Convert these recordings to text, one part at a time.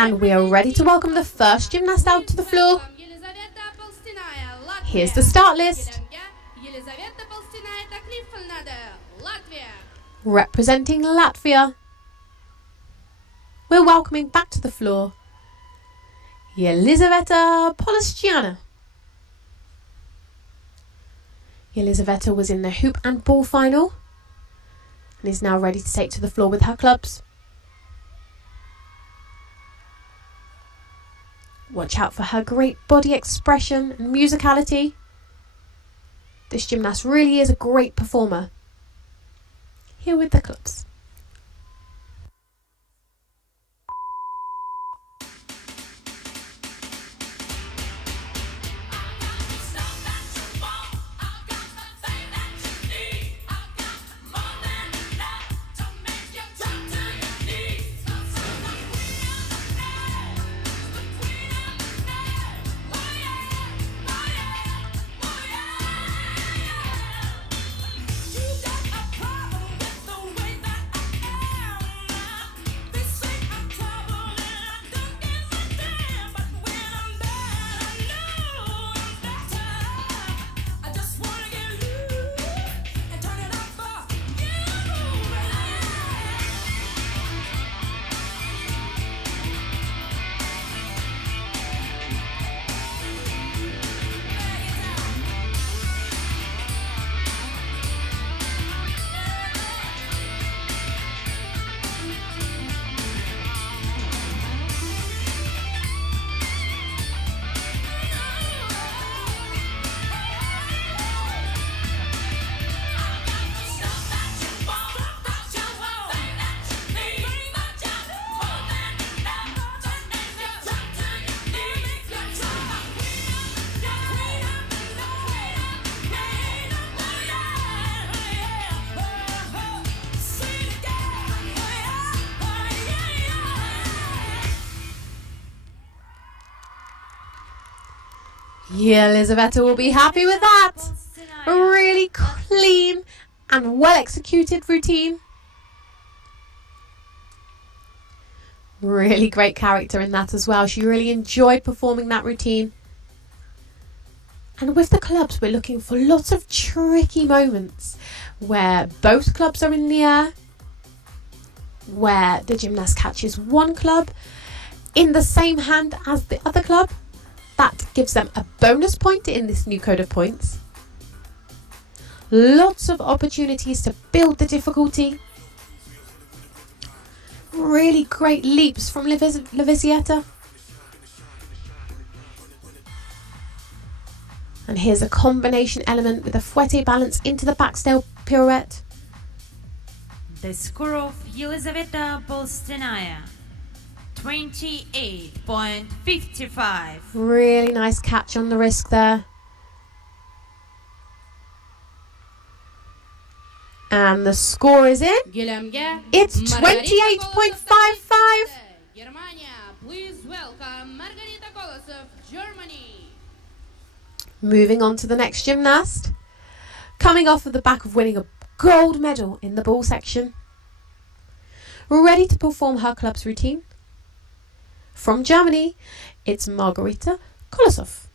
And we are ready to welcome the first gymnast out to the floor. Here's the start list. Representing Latvia, we're welcoming back to the floor Yelizaveta Polishchina. Yelizaveta was in the hoop and ball final and is now ready to take to the floor with her clubs. Watch out for her great body expression and musicality. This gymnast really is a great performer. Here with the clubs. Yelizaveta will be happy with that. A really clean and well executed routine. Really great character in that as well. She really enjoyed performing that routine. And with the clubs, we're looking for lots of tricky moments where both clubs are in the air, where the gymnast catches one club in the same hand as the other club. That gives them a bonus point in this new code of points. Lots of opportunities to build the difficulty. Really great leaps from Yelizaveta. And here's a combination element with a fouette balance into the backstale pirouette. The score of Yelizaveta Polishchina, 28.55. Really nice catch on the wrist there. And the score is in. It's 28.55. Please welcome Margarita Kolosov, Germany. Moving on to the next gymnast. Coming off of the back of winning a gold medal in the ball section. Ready to perform her club's routine. From Germany, it's Margarita Kolosov.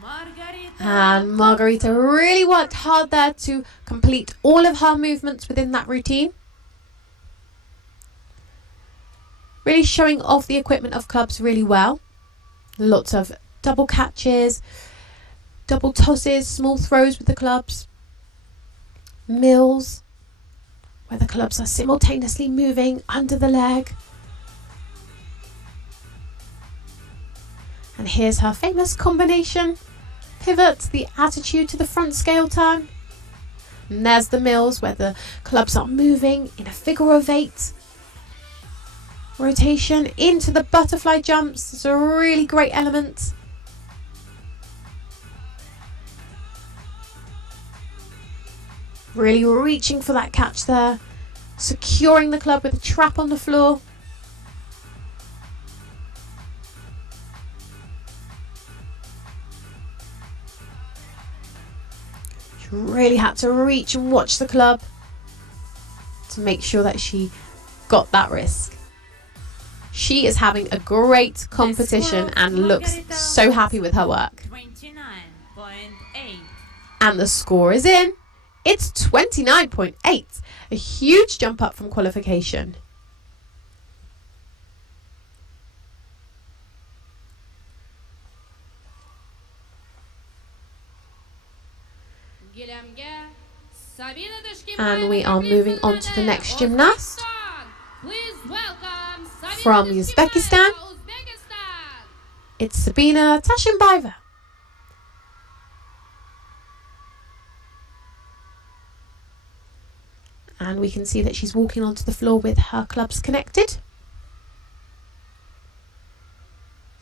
Margarita. And Margarita really worked hard there to complete all of her movements within that routine. Really showing off the equipment of clubs really well. Lots of double catches, double tosses, small throws with the clubs, mills, where the clubs are simultaneously moving under the leg. And here's her famous combination. Pivot, the attitude to the front scale turn. And there's the mills where the clubs are moving in a figure of 8. Rotation into the butterfly jumps. It's a really great element. Really reaching for that catch there. Securing the club with a trap on the floor. She really had to reach and watch the club to make sure that she got that risk. She is having a great competition and looks so happy with her work. 29.8. And the score is in. It's 29.8, a huge jump up from qualification. And we are moving on to the next gymnast from Uzbekistan. It's Sabina Tashkent. And we can see that she's walking onto the floor with her clubs connected.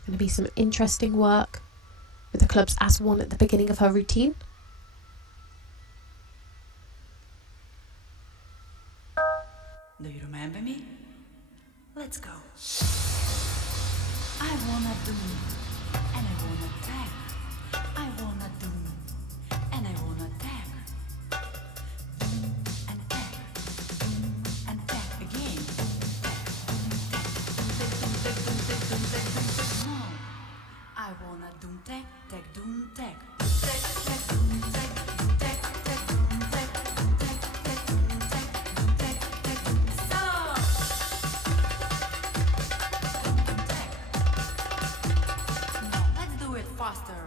Going to be some interesting work with the clubs as one at the beginning of her routine. Do you remember me? Let's go. I wanna do, and I wanna tag. I wanna do, and I wanna tag. And tag, and tag again. No, I wanna do tag, tag, do tag. Tag, tag, do tag, tag, tag, do tag, tag, tag, do tag, tag, tag, do stop. Tag. Now let's do it faster.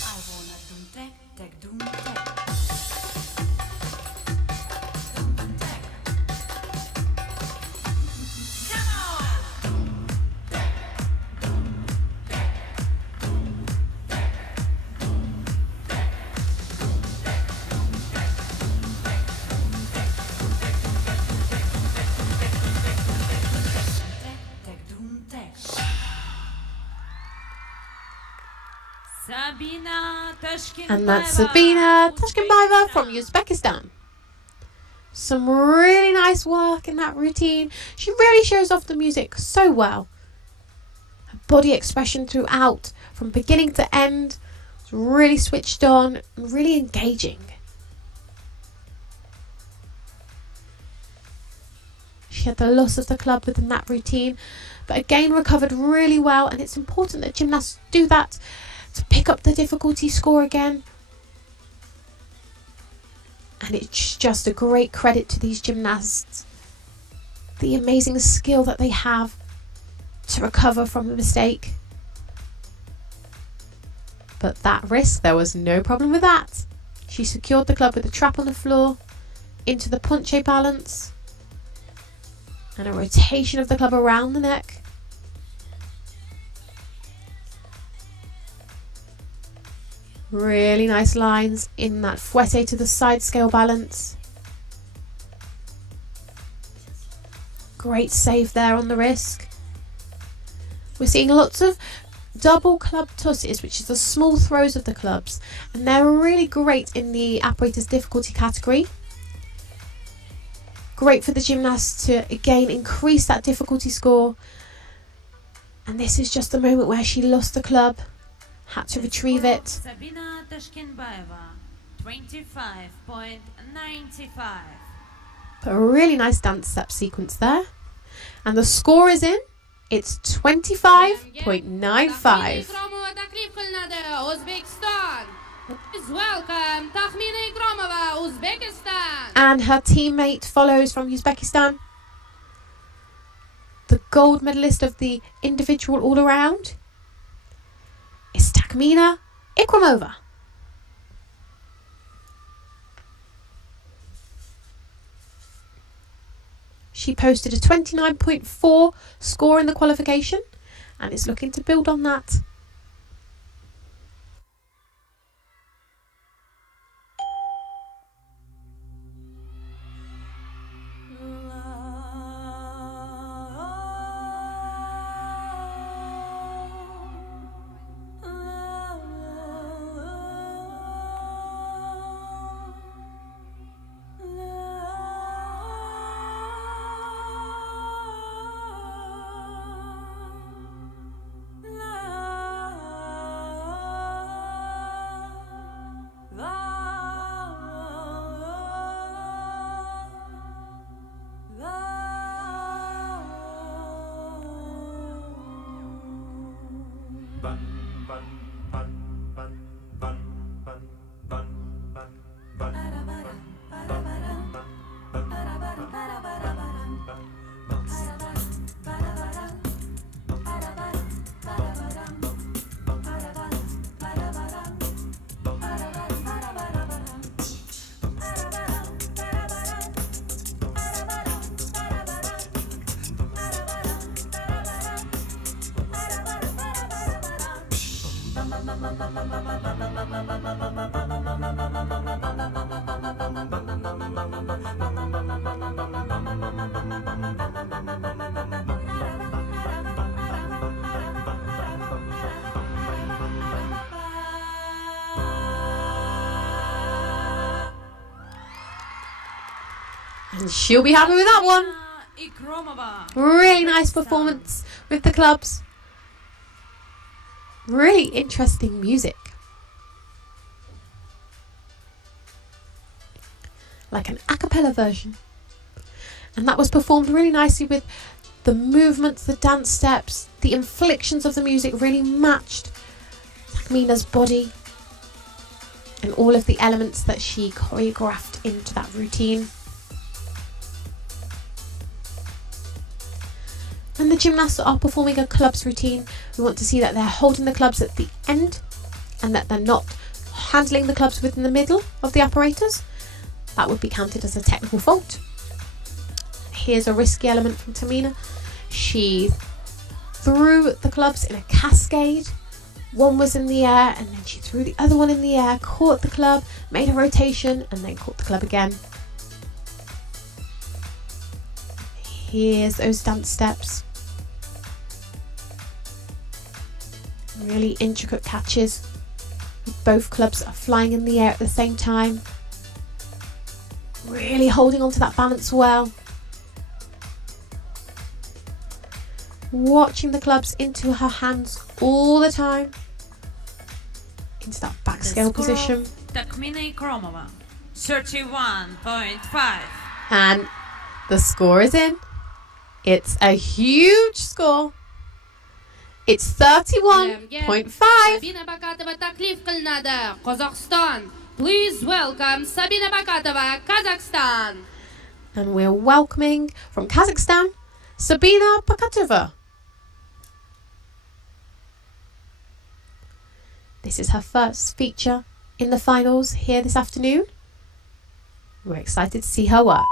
I wanna doom tag, tag, doom tag. Doom tag. Come on! Tag, doom tag. Sabina Tashkent. And that's Sabina Tashkent from Uzbekistan. Some really nice work in that routine. She really shows off the music so well. Her body expression throughout, from beginning to end, was really switched on and really engaging. She had the loss of the club within that routine, but again recovered really well, and it's important that gymnasts do that to pick up the difficulty score again. And it's just a great credit to these gymnasts, the amazing skill that they have to recover from a mistake. But that risk, there was no problem with that. She secured the club with a trap on the floor, into the punche balance, and a rotation of the club around the neck. Really nice lines in that fouette to the side scale balance. Great save there on the risk. We're seeing lots of double club tosses, which is the small throws of the clubs, and they're really great in the apparatus difficulty category. Great for the gymnast to again increase that difficulty score. And this is just the moment where she lost the club, had to retrieve it. Sabina Tashkentbaeva, 25.95. But a really nice dance step sequence there. And the score is in. It's 25.95. Ikromova taklif qilinadi, Uzbekiston. Please welcome Taxmina Ikromova, Uzbekistan. And her teammate follows from Uzbekistan. The gold medalist of the individual all-around is Taxmina Ikromova. She posted a 29.4 score in the qualification and is looking to build on that. And she'll be happy with that one. Ikromova. Really nice performance with the clubs. Really interesting music. Like an a cappella version. And that was performed really nicely with the movements, the dance steps, the inflections of the music really matched Taxmina's body and all of the elements that she choreographed into that routine. When the gymnasts are performing a clubs routine, we want to see that they're holding the clubs at the end and that they're not handling the clubs within the middle of the apparatus. That would be counted as a technical fault. Here's a risky element from Taxmina. She threw the clubs in a cascade. One was in the air and then she threw the other one in the air, caught the club, made a rotation and then caught the club again. Here's those dance steps. Really intricate catches. Both clubs are flying in the air at the same time. Really holding on to that balance well. Watching the clubs into her hands all the time. Into that back scale position. Taxmina Ikromova, 31.5. And the score is in. It's a huge score. It's 31.5. Sabina Bakatova taklif qilinadi, Qozog'iston. Please welcome Sabina Bakatova, Kazakhstan. And we're welcoming from Kazakhstan, Sabina Bakatova. This is her first feature in the finals here this afternoon. We're excited to see her work.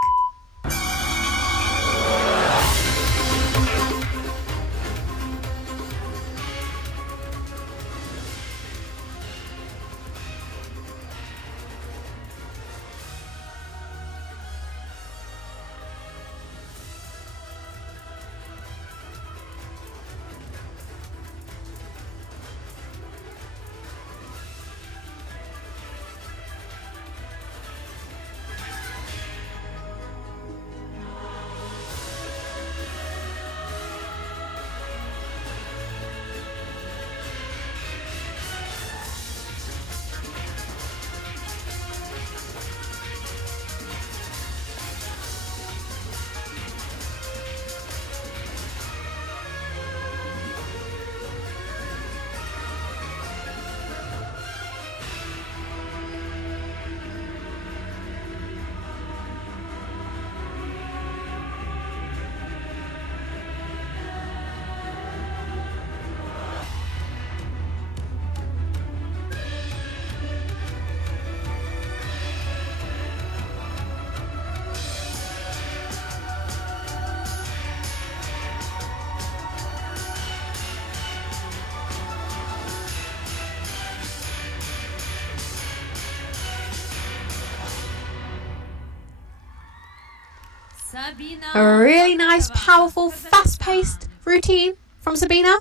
Sabina A really nice, Bakatova, powerful, Kazakhstan. fast-paced routine from Sabina.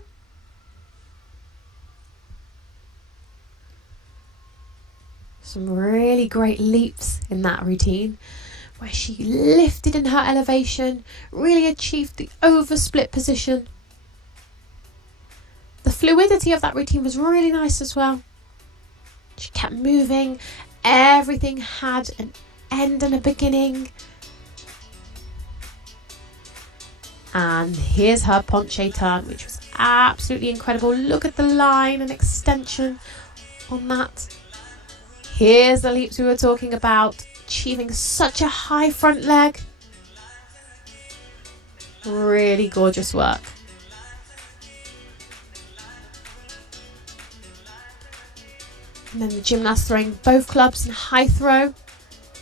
Some really great leaps in that routine where she lifted in her elevation, really achieved the oversplit position. The fluidity of that routine was really nice as well. She kept moving. Everything had an end and a beginning. And here's her penché turn, which was absolutely incredible. Look at the line and extension on that. Here's the leaps we were talking about, achieving such a high front leg. Really gorgeous work. And then the gymnast throwing both clubs in high throw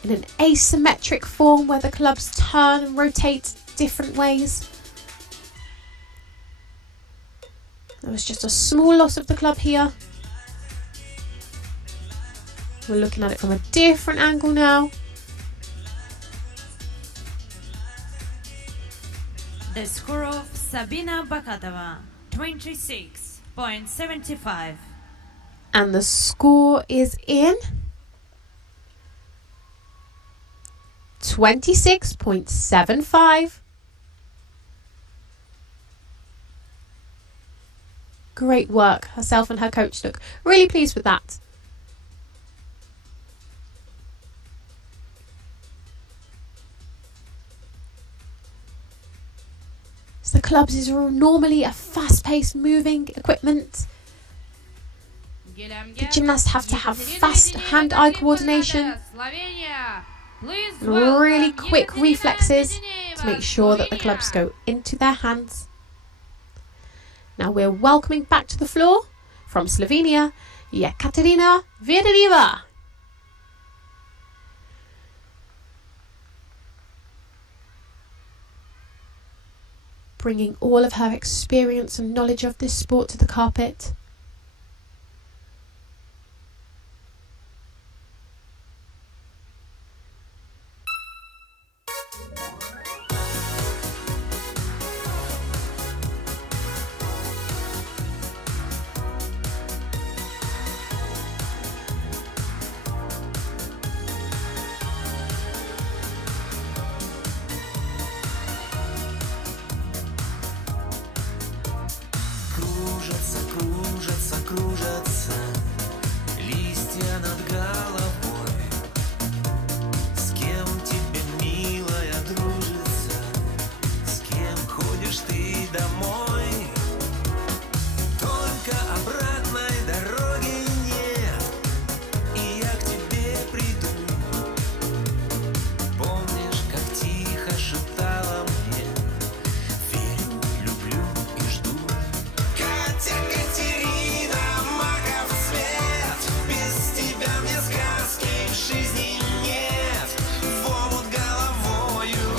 in an asymmetric form where the clubs turn and rotate different ways. There was just a small loss of the club here. We're looking at it from a different angle now. The score of Sabina Bakatova, 26.75. And the score is in 26.75. Great work. Herself and her coach look really pleased with that. So the clubs is normally a fast-paced moving equipment. The gymnasts have to have fast hand-eye coordination, really quick reflexes to make sure that the clubs go into their hands. Now we're welcoming back to the floor from Slovenia, Yekaterina Virdelieva. Bringing all of her experience and knowledge of this sport to the carpet. Кружатся, кружатся, кружатся листья над головой. С кем тебе, милая, дружится? С кем ходишь ты домой? Только обратной дороги нет, и я к тебе приду. Помнишь, как тихо шептала мне: верю, люблю и жду. Катя, Катерина, маков цвет, без тебя мне сказки в жизни нет. В омут головою,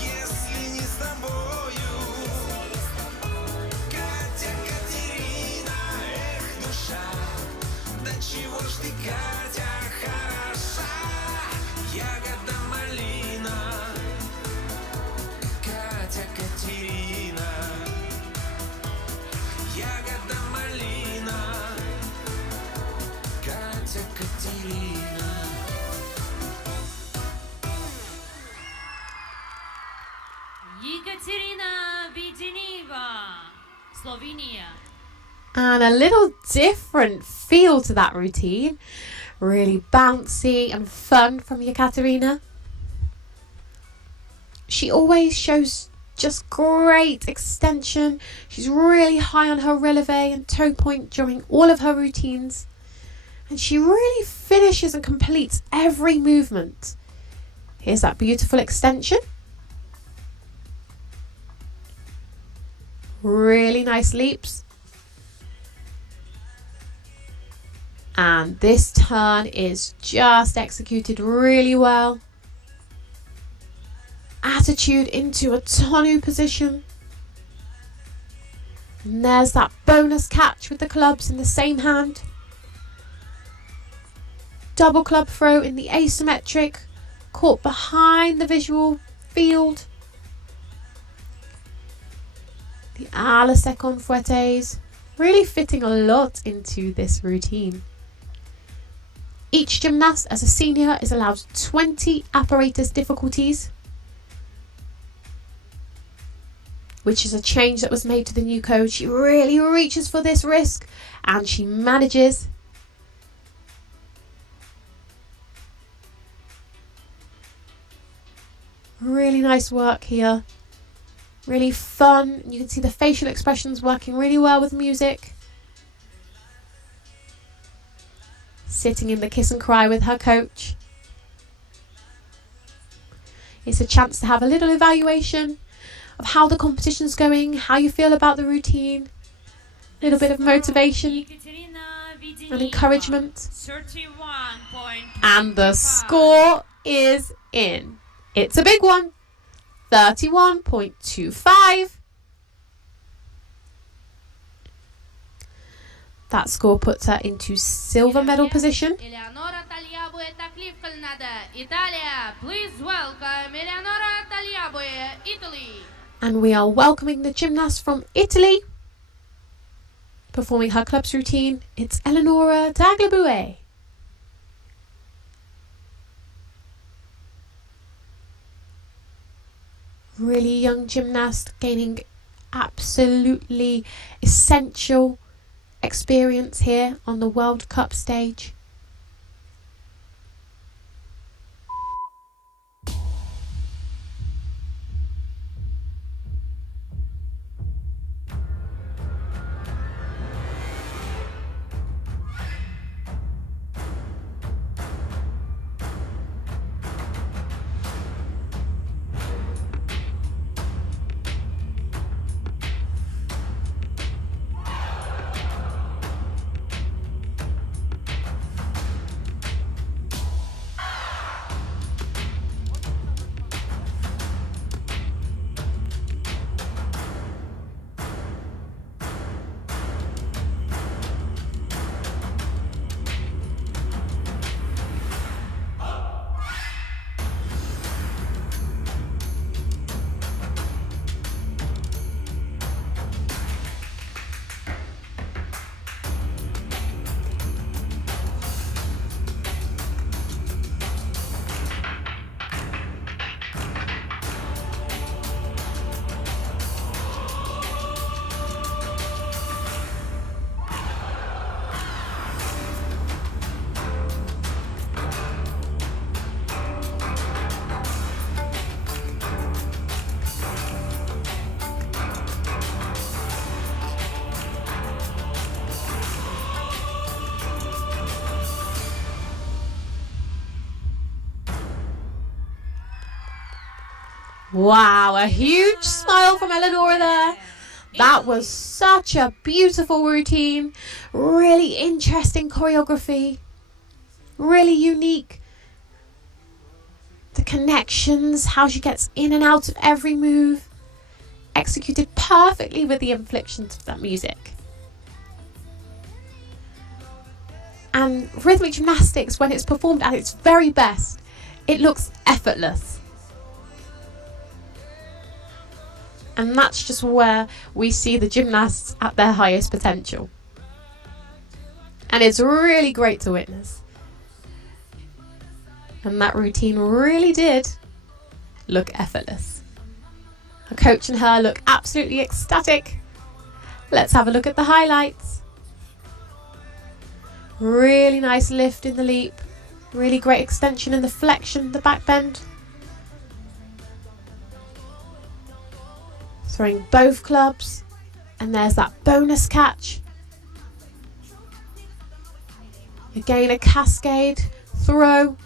если не с тобою. Катя, Катерина, эх, душа, да чего ж ты, Катя, хороша, ягода малина. Катя, Катерина, ягода малина. Катя, Катерина. Yekaterina Virdelieva, Slovenia. And a little different feel to that routine. Really bouncy and fun from Yekaterina. She always shows just great extension. She's really high on her releve and toe point during all of her routines. And she really finishes and completes every movement. Here's that beautiful extension. Really nice leaps. And this turn is just executed really well. Attitude into a tonu position. And there's that bonus catch with the clubs in the same hand. Double club throw in the asymmetric, caught behind the visual field. The à la second fouettes, really fitting a lot into this routine. Each gymnast as a senior is allowed 20 apparatus difficulties, which is a change that was made to the new code. She really reaches for this risk and she manages. Really nice work here. Really fun. You can see the facial expressions working really well with music. Sitting in the kiss and cry with her coach. It's a chance to have a little evaluation of how the competition's going, how you feel about the routine, a little bit of motivation and encouragement. 31.25. And the score is in. It's a big one. 31.25. That score puts her into silver medal position. Eleonora Talyaboya taklif qilinadi. Italia, please welcome Eleonora Talyaboya, Italy. And we are welcoming the gymnast from Italy, performing her club's routine. It's Eleonora Tagliabue. Really young gymnast, gaining absolutely essential experience here on the World Cup stage. Wow, a huge smile from Eleonora there. That was such a beautiful routine. Really interesting choreography. Really unique. The connections, how she gets in and out of every move. Executed perfectly with the inflections of that music. And rhythmic gymnastics, when it's performed at its very best, it looks effortless. And that's just where we see the gymnasts at their highest potential. And it's really great to witness. And that routine really did look effortless. Her coach and her look absolutely ecstatic. Let's have a look at the highlights. Really nice lift in the leap. Really great extension in the flexion, the back bend. Throwing both clubs, and there's that bonus catch. Again, a cascade throw,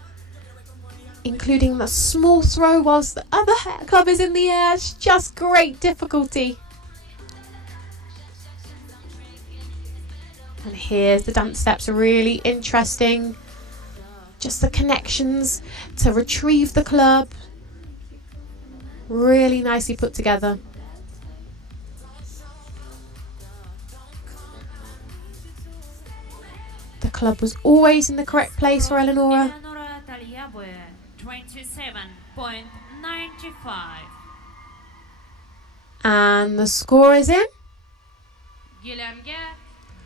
including the small throw whilst the other club is in the air. It's just great difficulty. And here's the dance steps, really interesting. Just the connections to retrieve the club. Really nicely put together. The club was always in the correct place for Eleonora. Eleonora Talyaboya, 27.95. And the score is in. Gilemge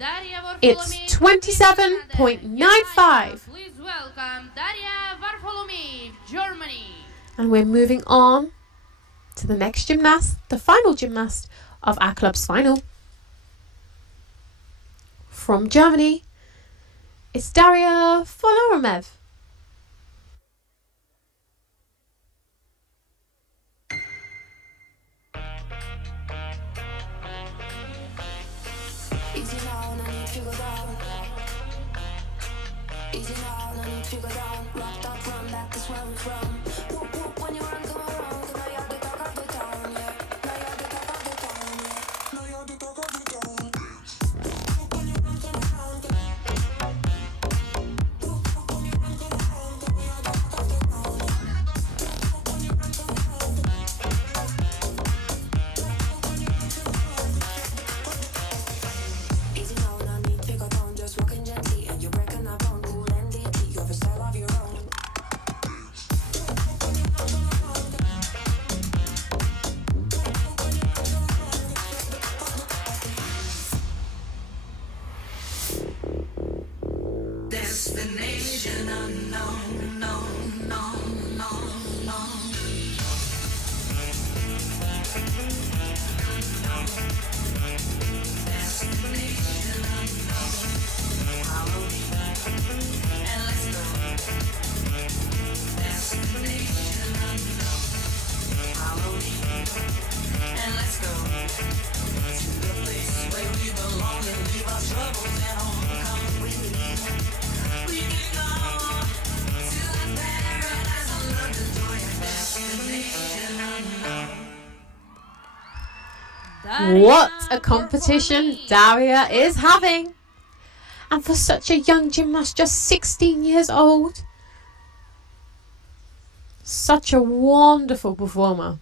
Darya It's Varfolomi. 27.95. Please welcome Darya Varfolomi, Germany. And we're moving on to the next gymnast, the final gymnast of our club's final. From Germany, it's Daria Folorumev. Easy now, no need to go down. Easy now, no need to go down. Rock that run, that is where we're from. Whoop whoop when you run, come around. 'Cause now you're the talk of the town, yeah. Now you're the talk of the town, yeah. Now you're the talk of the town. Whoop when you run, come around. Whoop whoop when you run, come around. 'Cause now you're the talk of the town, yeah. Whoop when you run, come around. Easy now, no need to go down. Just walking gently, and you're breaking up on cool and deeply. You have a style of your own. Destination unknown, no, no, no, no. Destination unknown. Follow me and let's go. Destination unknown. Follow me and let's go to the place where we belong and leave our troubles at home. Come with me. We can go to the paradise of love and joy and destination unknown. What a competition Daria is having! And for such a young gymnast, just 16 years old, such a wonderful performer.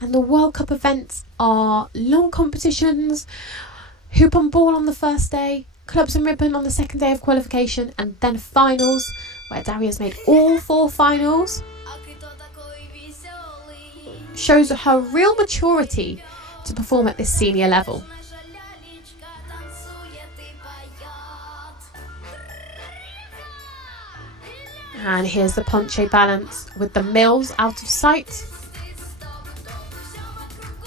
And the World Cup events are long competitions, hoop and ball on the first day, clubs and ribbon on the second day of qualification, and then finals, where Daria's made all 4 finals. Shows her real maturity to perform at this senior level. And here's the ponche balance with the mills out of sight,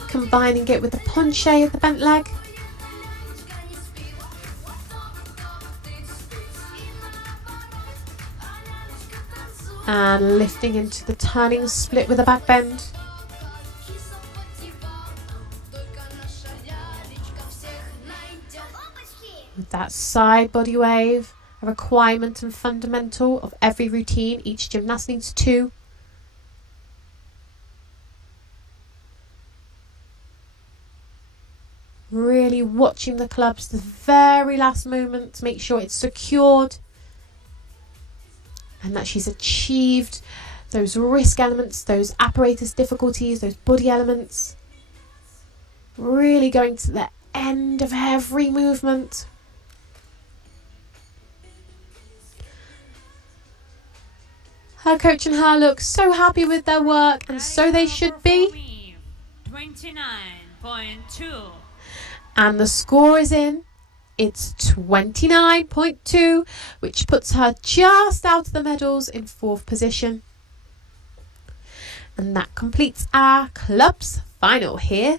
combining it with the ponche at the bent leg. And lifting into the turning split with a back bend. With that side body wave, a requirement and fundamental of every routine. Each gymnast needs 2. Really watching the clubs the very last moment to make sure it's secured and that she's achieved those risk elements, those apparatus difficulties, those body elements. Really going to the end of every movement. Her coach and her look so happy with their work, and so they should be. 29.2. And the score is in. It's 29.2, which puts her just out of the medals in 4th position. And that completes our club's final here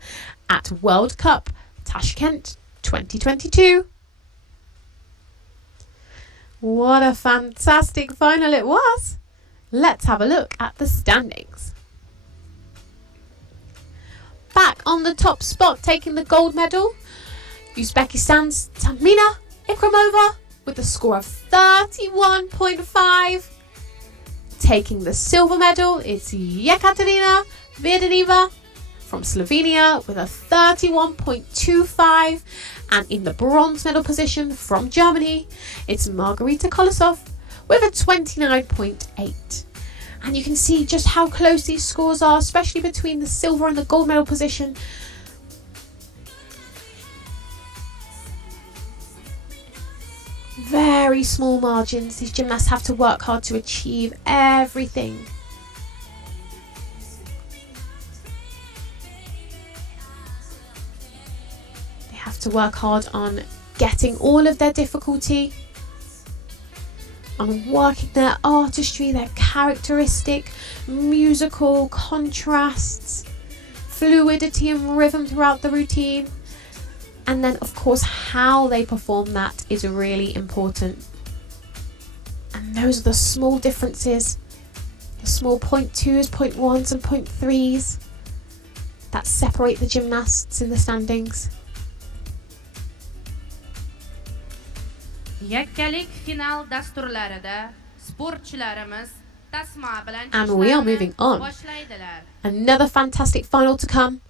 at World Cup Tashkent 2022. What a fantastic final it was. Let's have a look at the standings. Back on the top spot, taking the gold medal, Uzbekistan's Tamina Ikramova with a score of 31.5. Taking the silver medal, it's Yekaterina Virdeneva from Slovenia with a 31.25. And in the bronze medal position from Germany, it's Margarita Kolosov with a 29.8. And you can see just how close these scores are, especially between the silver and the gold medal position. Very small margins. These gymnasts have to work hard to achieve everything. They have to work hard on getting all of their difficulty, on working their artistry, their characteristic musical contrasts, fluidity and rhythm throughout the routine. And then, of course, how they perform that is really important. And those are the small differences, the small 0.2s, 0.1s and 0.3s that separate the gymnasts in the standings. Yakkalik final dasturlarida sportchilarimiz tasma bilan And we are ishlarini moving on. boshlaydilar. Another fantastic final to come.